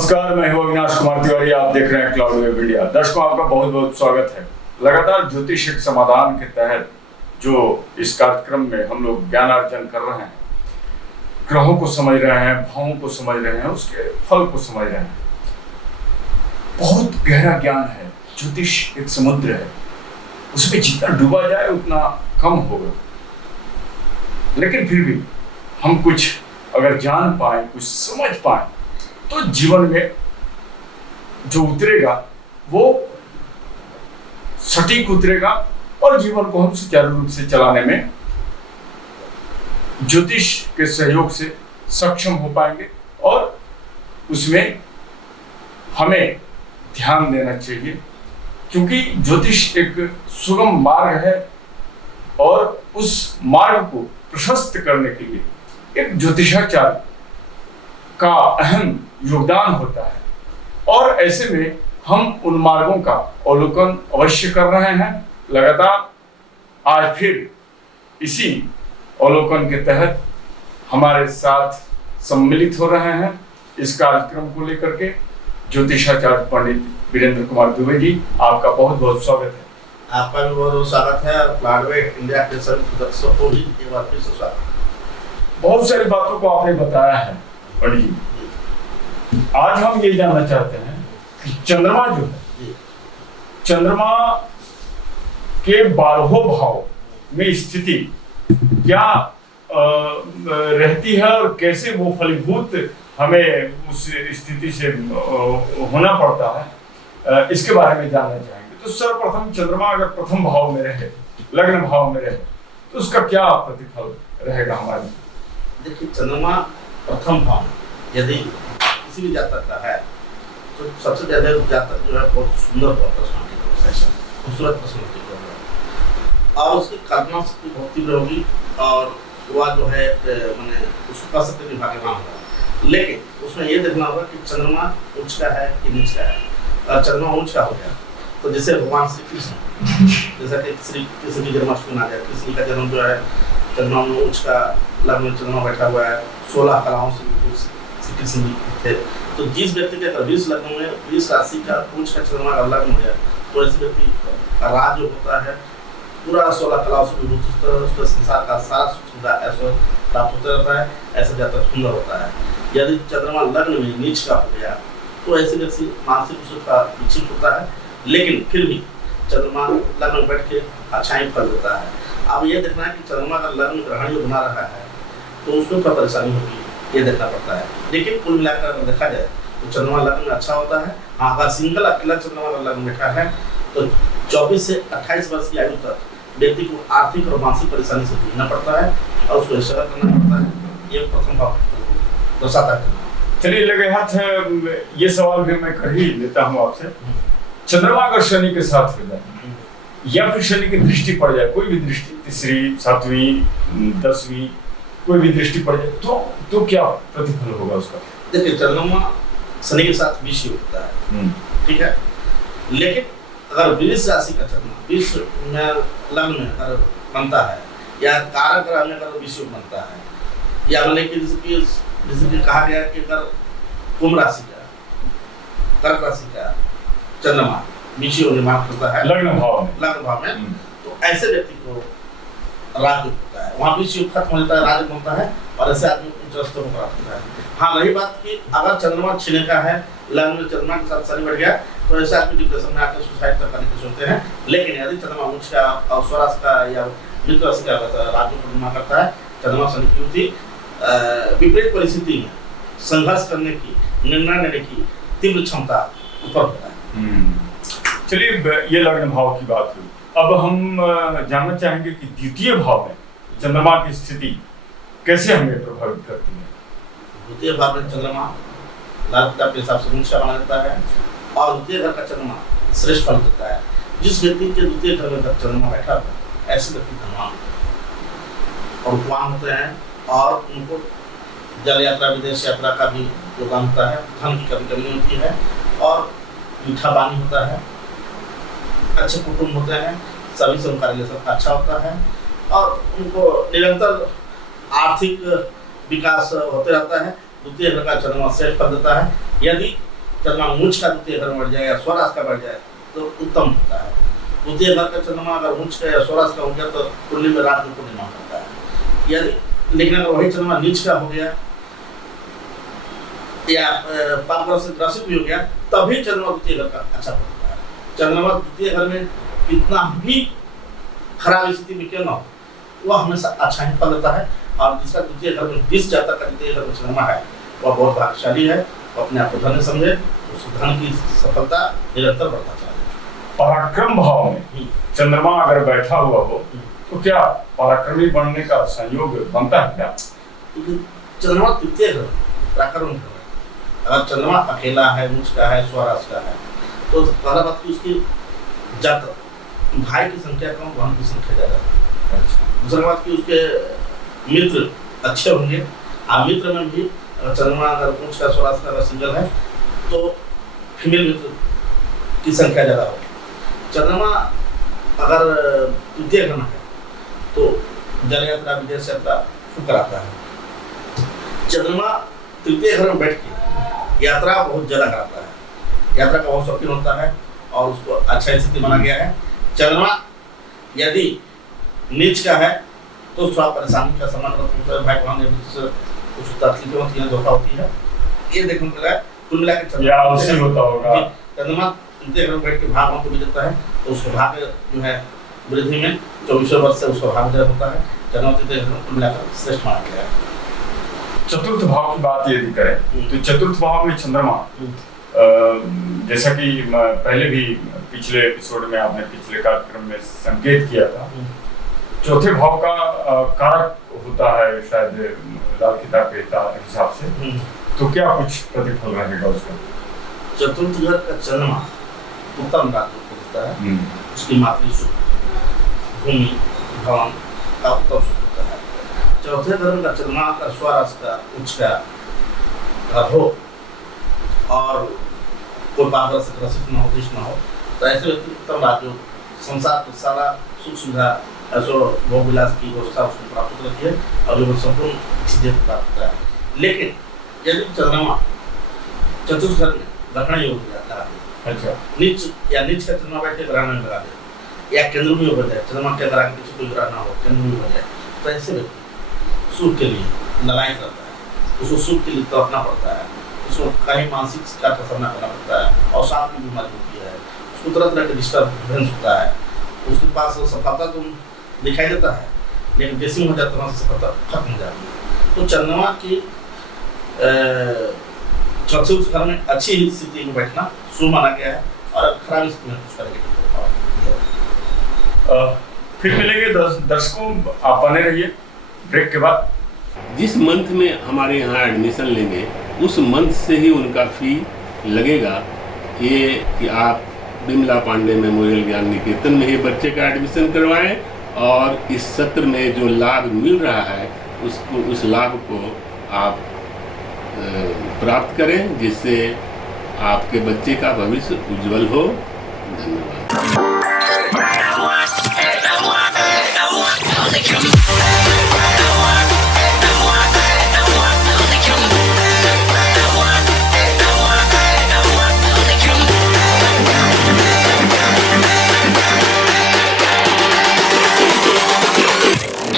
नमस्कार, मैं हूं अविनाश कुमार तिवारी। आप देख रहे हैं क्लाउड वेब इंडिया। दर्शकों, आपका बहुत बहुत स्वागत है। लगातार ज्योतिषिक समाधान के तहत जो इस कार्यक्रम में हम लोग ज्ञानार्जन कर रहे हैं, ग्रहों को समझ रहे हैं, भावों को समझ रहे हैं, उसके फल को समझ रहे हैं। बहुत गहरा ज्ञान है। ज्योतिष एक समुद्र है, उसमें जितना डूबा जाए उतना कम होगा। लेकिन फिर भी हम कुछ अगर जान पाए, कुछ समझ पाए, तो जीवन में जो उतरेगा वो सटीक उतरेगा और जीवन को हम सुचारू रूप से चलाने में ज्योतिष के सहयोग से सक्षम हो पाएंगे। और उसमें हमें ध्यान देना चाहिए, क्योंकि ज्योतिष एक सुगम मार्ग है और उस मार्ग को प्रशस्त करने के लिए एक ज्योतिषाचार्य का अहम योगदान होता है। और ऐसे में हम उन मार्गों का अवलोकन अवश्य कर रहे हैं। लगातार आज फिर इसी अवलोकन के तहत हमारे साथ सम्मिलित हो रहे हैं इस कार्यक्रम को लेकर के ज्योतिषाचार्य पंडित वीरेंद्र कुमार दुबे जी। आपका बहुत बहुत स्वागत है। आपका भी बहुत बहुत स्वागत है और क्लाउड वेब इंडिया के सभी दर्शकों को भी एक बार फिर से स्वागत। बहुत सारी बातों को आपने बताया है पंडित जी। आज हम ये जानना चाहते हैं कि चंद्रमा जो है, चंद्रमा के 12 भाव में स्थिति क्या रहती है और कैसे वो फलीभूत हमें उस स्थिति से होना पड़ता है, इसके बारे में जानना चाहेंगे। तो सर्वप्रथम चंद्रमा अगर प्रथम भाव में रहे, लग्न भाव में रहे, तो उसका क्या प्रतिफल रहेगा हमारे? देखिए, चंद्रमा प्रथम भाव यदि किसी भी जातक का है तो सबसे ज्यादा जातक जो है बहुत सुंदर होगा, खूबसूरत पर्सनालिटी होगा और उसकी कल्पना शक्ति बहुत तीव्र होगी और वह जो है मैंने उसको कह सकते हैं भाग्यवान होगा। लेकिन उसमें ये देखना होगा कि चंद्रमा उच्च का है कि नीच का है। और चंद्रमा उच्च का हो गया तो जैसे भगवान श्री कृष्ण, जैसा कि श्री कृष्ण की जन्माष्टमी आ गया, कृष्ण का जन्म जो है चंद्रमा में उच्च का लग्न में चंद्रमा बैठा हुआ है, 16 कलाओं से श्री कृष्ण जी थे। तो जिस व्यक्ति के अगर 20 लग्न में 20 राशि का उच्च का चंद्रमा का लग्न हो गया तो ऐसे व्यक्ति का राज जो होता है पूरा 16 कलाओं से विभूत होता है, संसार का सारा सुख सुविधा ऐसा प्राप्त होता रहता है, ऐसा जातक सुंदर होता है। यदि चंद्रमा लग्न में नीच का हो गया तो ऐसे व्यक्ति मानसिक सुख का विक्षिप्त होता है, लेकिन फिर भी चंद्रमा लग्न में बैठ के अच्छा ही फल देता है। अब ये देखना है कि चंद्रमा का लग्न ग्रहण बना रहा है तो उसमें क्या परेशानी होगी, ये देखना पड़ता है। लेकिन कुल मिलाकर अगर देखा जाए तो चंद्रमा लग्न में अच्छा होता है। हाँ, अगर सिंगल अकेला चंद्रमा का लग्न बैठा है तो 24 से 28 वर्ष की आयु तक व्यक्ति को आर्थिक और मानसिक परेशानी से जूझना पड़ता है और उसको इशारा करना पड़ता है। ये प्रथम भाव दर्शाता है। चलिए, लगे हाथ ये सवाल भी मैं कर ही लेता हूँ आपसे। चंद्रमा अगर शनि के साथ हो जाए या फिर शनि की दृष्टि पड़ जाए, कोई भी दृष्टि, तीसरी, 7वीं, 10वीं, कोई भी दृष्टि पड़ जाए तो क्या प्रतिफल होगा उसका? देखिए, चंद्रमा शनि के साथ विष होता है, ठीक है। लेकिन अगर 20 राशि का चंद्रमा 20 में लग्न में अगर बनता है या कारक ग्रह में अगर विष बनता है या मतलब कि जैसे कहा गया कि अगर कुंभ राशि का, कर्क राशि का चंद्रमा विष निर्माण करता है लग्न भाव में, तो ऐसे व्यक्ति को राज होता है, वहाँ विष खत्म हो जाता है, राज बनता है और ऐसे आदमी उच्च स्तर को प्राप्त होता है। हाँ, रही बात कि अगर चंद्रमा छिने का है, लग्न में चंद्रमा के साथ शनि बैठ गया तो ऐसे आदमी डिप्रेशन में आकर सुसाइड तक करने की सोचते हैं। लेकिन यदि चंद्रमा उच्च का और स्वराज का या मित्र राशि का राज्य को निर्माण करता है, चंद्रमा शनि की युति विपरीत परिस्थिति में संघर्ष करने की, निर्णय लेने की तीव्र क्षमता ऊपर होता है। चलिए, ये लग्न भाव की बात हुई। अब हम जानना चाहेंगे कि द्वितीय भाव में चंद्रमा की स्थिति कैसे हमें प्रभावित करती है? द्वितीय भाव में चंद्रमा लाभ के हिसाब से ऊंचा बना देता है और द्वितीय घर का चंद्रमा श्रेष्ठ फल देता है। जिस व्यक्ति के द्वितीय घर में चंद्रमा बैठा हुआ है ऐसे व्यक्ति धनवान और उपवान होते हैं और उनको जल यात्रा, विदेश यात्रा का भी योगदान होता है। धन की कभी कमी होती है और मीठा पानी होता है, अच्छे कुटुंब होते हैं, सभी से उनका रिलेशन अच्छा होता है और उनको निरंतर आर्थिक विकास होते रहता है। द्वितीय घर का चंद्रमा श्रेष्ठ फल देता है। यदि चंद्रमा उच्च का द्वितीय घर में बढ़ जाए या स्वराज का बढ़ जाए तो उत्तम होता है। द्वितीय घर का चंद्रमा अगर उच्च का या स्वराज का हो गया तो कुंडली में रात में पूर्णिमा करता है। यदि लेकिन अगर वही चंद्रमा नीच का हो गया या पाप ग्रह से ग्रसित भी हो गया तभी चंद्रमा द्वितीय घर का अच्छा पड़ता है। चंद्रमा द्वितीय घर में कितना भी खराब स्थिति में क्यों ना हो वह हमेशा अच्छा ही फल देता है। और जिसका द्वितीय घर में जिस जातक का द्वितीय घर में चंद्रमा है वह बहुत भाग्यशाली है, अपने आप को धन्य समझे, उस धन की सफलता निरंतर बढ़ता चले। पराक्रम भाव में चंद्रमा अगर बैठा हुआ हो तो क्या पराक्रमी बनने का संयोग बनता है क्या? क्योंकि चंद्रमा तृतीय घर पराक्रम घर है। अगर चंद्रमा अकेला है, उच्च का है, स्वराज का है तो पहला बात की उसकी जातक भाई की संख्या कम, बहन की संख्या ज्यादा है। दूसरी बात की उसके मित्र अच्छे होंगे। मित्र में भी चंद्रमा अगर उच्च का स्वराज का सिंगल है तो फीमेल मित्र की संख्या ज्यादा हो। चंद्रमा अगर तृतीय घर में है तो जल यात्रा, विदेश यात्रा शुभ कराता है। चंद्रमा तृतीय घर में बैठ के यात्रा बहुत ज्यादा कराता है, यात्रा का बहुत शौकीन होता है और उसको अच्छा स्थिति माना गया है। चंद्रमा यदि नीच का है तो थोड़ा परेशानी का सामना करता है, भाई बहन से कुछ तकलीफें होती हैं, धोखा होती है। ये देखने को मिला है कुल मिला के चंद्रमा तृतीय घर में बैठ के भाग को भी देता है तो उसके भाग्य जो है वृद्धि में 24 वर्ष से उसका भाग्य होता है। चंद्रमा तृतीय घर में कुल मिलाकर श्रेष्ठ माना गया है। चतुर्थ भाव की बात यदि करें तो चतुर्थ भाव में चंद्रमा जैसा कि पहले भी पिछले एपिसोड में आपने पिछले कार्यक्रम में संकेत किया था, चौथे भाव का कारक होता है शायद लाल किताब के हिसाब से, तो क्या कुछ प्रतिफल रहेगा उसका? चतुर्थ घर का चंद्रमा उत्तम राज्य को देता है, उसकी मातृ सुख, भूमि, भवन का उत्तम सुख होता है। चौथे घर का चंद्रमा का स्वराज का उच्च का हो और कोई पाप से ग्रसित न हो, दृष्ट न हो तो ऐसे व्यक्ति उत्तम राज्य संसार को सारा सुख सुविधा ऐसो भोग विलास की व्यवस्था उसको प्राप्त रहती है और जो संपूर्ण चीजें प्राप्त होता है। लेकिन यदि चंद्रमा चतुर्थ घर में ग्रहण योग लगा दे, अच्छा नीच या नीच का चंद्रमा बैठ के ग्रहण में लगा दे या केंद्र में हो जाए, चंद्रमा के अगर आगे पीछे कोई ग्रहण ना हो केंद्र में हो जाए तो ऐसे व्यक्ति सुख के लिए ललायत रहता है, उसको सुख के लिए तड़पना पड़ता है, उसको कहीं मानसिक शिकायत का सामना करना पड़ता है और सांप की बीमारी होती है, उसको तरह तरह के डिस्टर्बेंस होता है, उसके पास सफलता तो दिखाई देता है लेकिन जैसे हो जाता है सफलता खत्म हो जाती है। तो चंद्रमा की चतुर्थ घर में अच्छी स्थिति में बैठना शुभ माना गया है और खराब स्थिति में उसका फिर मिलेंगे दर्शकों, आप बने रहिए ब्रेक के बाद। जिस मंथ में हमारे यहाँ एडमिशन लेंगे उस मंथ से ही उनका फी लगेगा। ये कि आप बिमला पांडे मेमोरियल ज्ञान निकेतन में ही बच्चे का एडमिशन करवाएं और इस सत्र में जो लाभ मिल रहा है उसको उस लाभ को आप प्राप्त करें जिससे आपके बच्चे का भविष्य उज्जवल हो। धन्यवाद।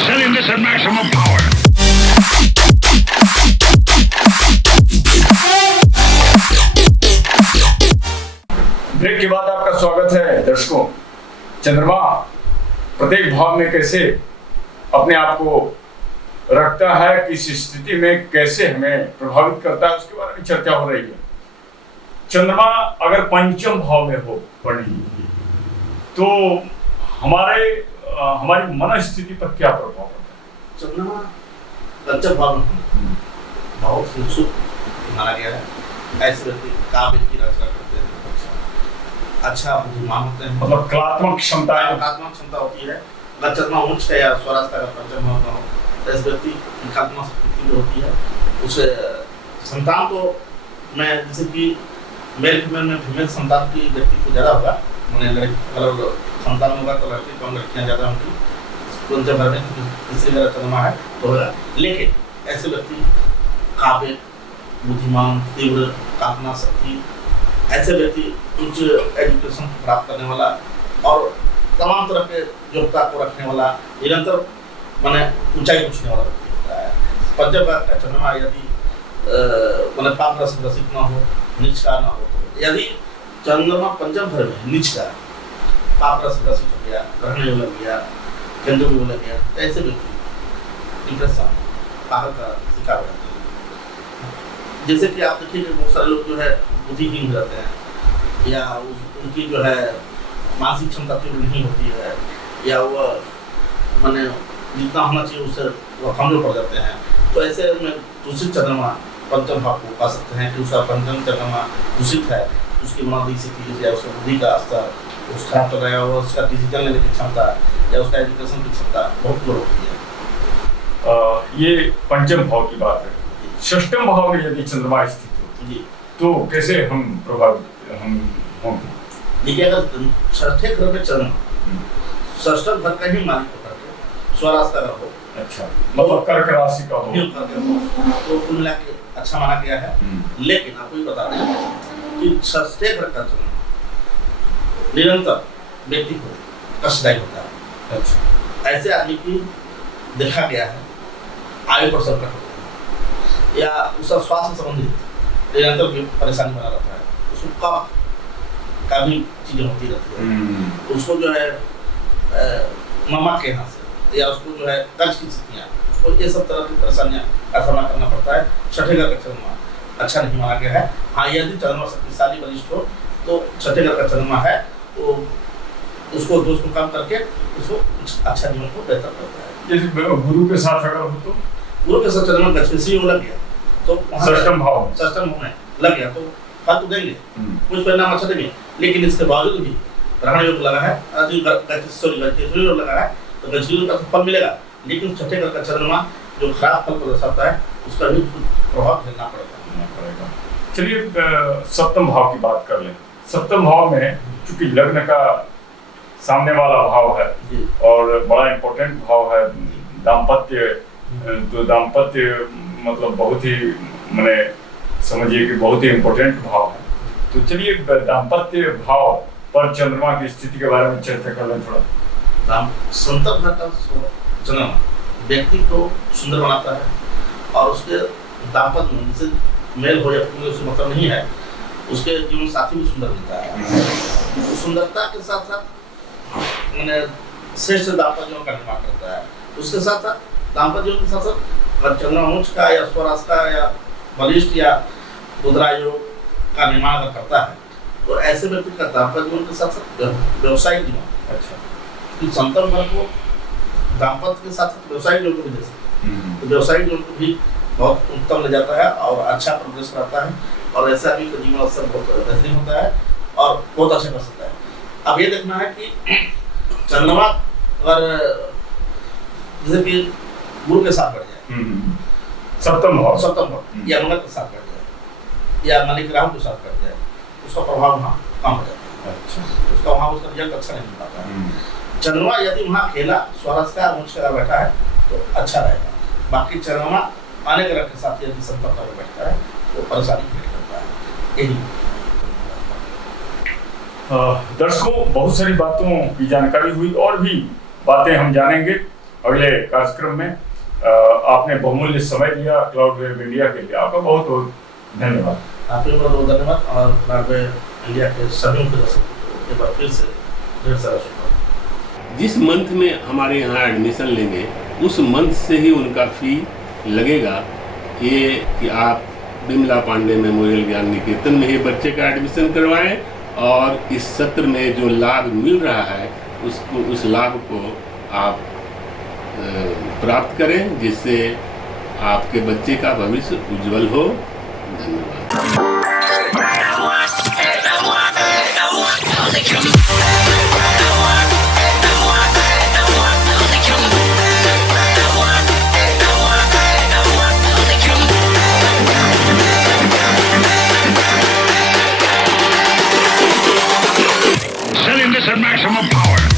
Setting this at maximum power. Break के बाद आपका स्वागत है दर्शकों। चंद्रमा प्रत्येक भाव में कैसे अपने आप को रखता है, किस स्थिति में कैसे हमें प्रभावित करता है उसके बारे में चर्चा हो रही है। चंद्रमा अगर पंचम भाव में हो पड़ी तो हमारी मन स्थिति पर क्या प्रभाव पड़ता है? चंद्रमा पंचम भाव में बहुत ही सुख माना गया है। ऐसे व्यक्ति काव्य की रचना करते हैं, अच्छा बुद्धिमान होते हैं, मतलब कलात्मक क्षमता होती है। अगर चंद्रमा उच्च का या स्वराज का पंचम भाव में हो तो इस व्यक्ति की कल्पना शक्ति जो होती है उसे संतान तो मैं जैसे कि मेल फीमेल में फीमेल संतान की व्यक्ति को ज़्यादा होगा, मैंने अगर संतान होगा तो लड़की कम लड़कियाँ ज़्यादा होंगी। पंचम घर में तीसरी मेरा चंद्रमा है तो होगा। लेकिन ऐसे व्यक्ति काव्य बुद्धिमान, तीव्र कल्पना शक्ति ऐसे व्यक्ति उच्च एजुकेशन प्राप्त करने वाला और तमाम तरह के योग्यता को रखने वाला, निरंतर माने ऊंचाई पूछने वाला व्यक्ति होता है। पंचम भाव का चंद्रमा यदि माने पाप रस ग्रसित न हो, नीच का न हो, तो यदि चंद्रमा पंचम घर में नीच का पाप रस ग्रसित हो गया, ग्रहण योग लग गया, केंद्र योग लग गया, तो ऐसे व्यक्ति डिप्रेशन पागल का शिकार हो जाते हैं। जैसे कि आप देखिए कि बहुत सारे लोग जो है बुद्धिहीन रहते हैं, या उनकी जो है मानसिक क्षमता तीव्र नहीं होती है, या वह माने जितना होना चाहिए उससे वह कमजोर पड़ जाते हैं। तो ऐसे में दूषित चंद्रमा पंचम भाव को पा सकते हैं कि उसका पंचम चंद्रमा दूषित है, उसकी मानसिक स्थिति या उसका बुद्धि का स्तर उसका खराब चल रहा है, और उसका डिसीजन लेने की क्षमता या उसका एजुकेशन की क्षमता बहुत कम होती है। ये पंचम भाव की बात है। षष्ठम भाव में यदि चंद्रमा स्थित हो जी, तो कैसे हम प्रभावित हम होंगे? देखिए अगर षष्ठे घर में चंद्रमा षष्ठम घर का ही मालिक होकर के स्वराज का घर हो, अच्छा, मतलब कर्क राशि का हो, तो कुल मिला के अच्छा माना गया है। लेकिन आपको ये बता दें कि षष्ठे घर का चंद्रमा निरंतर व्यक्ति को कष्टदायी होता है। अच्छा, ऐसे आदमी की देखा गया है आयु पर संकट होता है, या उसका स्वास्थ्य संबंधित निरंतर परेशानी बना रहता है, उसको कफ का भी चीजें होती रहती है, उसको जो है मामा के यहाँ से, या उसको जो है कर्ज की स्थितियाँ, उसको ये सब तरह की परेशानियाँ का सामना करना पड़ता है। छठे घर का चंद्रमा अच्छा नहीं माना गया है। हाँ, यदि चंद्रमा शक्तिशाली बलिष्ठ हो तो छठे घर का चंद्रमा है वो उसको दोष को कम करके उसको अच्छा जीवन को बेहतर करता है। जैसे गुरु के साथ अगर हो तो गुरु के साथ चंद्रमा गच्छेसी योग लग गया तो षष्ठम भाव में लग गया तो फल तो देंगे, कुछ परिणाम अच्छा देंगे, लेकिन इसके बावजूद भी ग्रहण योग लगा है, गच्छेसी योग लगा है तो गच्छेसी योग का फल मिलेगा, लेकिन छठे घर का चंद्रमा जो खराब फल को दर्शाता है उसका भी प्रभाव झेलना पड़ेगा। चलिए सप्तम भाव की बात कर लें। सप्तम भाव में चूंकि लग्न का सामने वाला भाव है और बड़ा इम्पोर्टेंट भाव है, दाम्पत्य, तो दाम्पत्य मतलब बहुत ही मैंने समझिए कि बहुत ही इम्पोर्टेंट भाव है। तो चलिए दाम्पत्य भाव पर चंद्रमा की स्थिति के बारे में चर्चा कर लें थोड़ा। सप्तम घर का चंद्रमा व्यक्ति को सुंदर बनाता है, और उसके दाम्पत्य में जिससे मेल हो जाए उससे मतलब नहीं है, उसके जीवन साथी भी सुंदर मिलता है। तो सुंदरता के साथ साथ मैंने श्रेष्ठ दाम्पत्य जीवन का निर्माण करता है। उसके साथ साथ दाम्पत्य जीवन के साथ साथ अगर चंद्रमा उच्च का या स्वराज का या बलिष्ठ या मुद्रा योग का निर्माण अगर करता है तो ऐसे व्यक्ति का दाम्पत्य जीवन के साथ साथ व्यवसायिक जीवन, अच्छा, सप्तम घर को दाम्पत्य के साथ साथ व्यवसायिक जीवन को भी दे सकते हैं, तो व्यवसायिक जीवन को भी बहुत उत्तम ले जाता है और अच्छा प्रोग्रेस कराता है, और ऐसे आदमी का जीवन अवसर बहुत बेहतरीन होता है और बहुत अच्छा कर सकता है। अब ये देखना है कि चंद्रमा अगर जैसे कि गुरु के साथ बढ़ जाए, सप्तम भाव या मंगल के साथ बढ़ जाए या मालिक राहु के साथ बढ़ जाए, उसका प्रभाव वहाँ कम हो जाता है। अच्छा, उसका वहाँ उसका रिजल्ट अच्छा नहीं मिल पाता है। चंद्रमा यदि वहाँ खेला स्वराज का उच्च का बैठा है तो अच्छा रहेगा, बाकी चंद्रमा आने ग्रह के साथ यदि संपर्क में बैठता है तो परेशानी क्रिएट करता है। यही दर्शकों, बहुत सारी बातों की जानकारी हुई और भी बातें हम जानेंगे अगले कार्यक्रम में। आपने बहुमूल्य समय दिया क्लाउड वेब इंडिया के लिए, आपका बहुत बहुत धन्यवाद। आपको बहुत बहुत धन्यवाद, और क्लाउड वेब इंडिया के सभी दर्शकों को एक बार फिर से ढेर सारा शुक्रिया। जिस मंथ में हमारे यहाँ एडमिशन लेंगे उस मंथ से ही उनका फी लगेगा। ये कि आप बिमला पांडे मेमोरियल ज्ञान निकेतन में ही बच्चे का एडमिशन करवाएं, और इस सत्र में जो लाभ मिल रहा है उस लाभ को आप प्राप्त करें, जिससे आपके बच्चे का भविष्य उज्जवल हो। धन्यवाद। Setting this at maximum power.